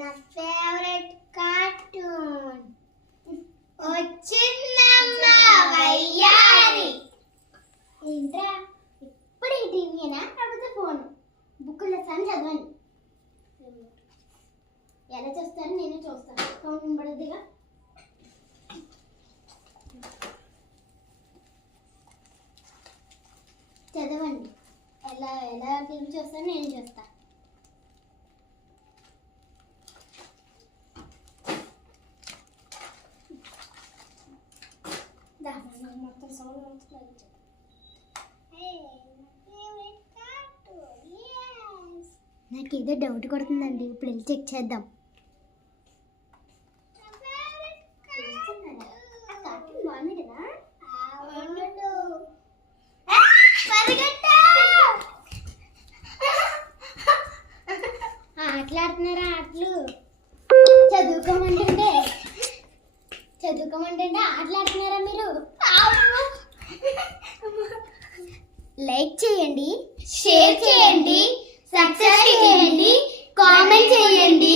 నా favourite cartoon వచ్చిందమ్మ వయ్యారి. ఏంట్రా ఇప్పుడు ఈ టీవీనా కాకపోతే ఫోన్? బుక్కులు తెస్తాను చదవండి. ఎలా చూస్తారో నేను చూస్తాను. సౌండ్ పడద్దిగా. చదవండి. ఎలా ఎలా టీవీ చూస్తాను నేను చూస్తాను. మొత్తం సౌండ్ నాకు ఏదో డౌట్ కొడుతుందండి. ఇప్పుడు వెళ్ళి చెక్ చేద్దాం. బాగుంది కదా? ఆటలాడుతున్నారా? ఆటలు చదువుకోమంటే ఆటలాడుతున్నారా మీరు? లైక్ చేయండి, షేర్ చేయండి, సబ్స్క్రైబ్ చేయండి, కామెంట్ చేయండి.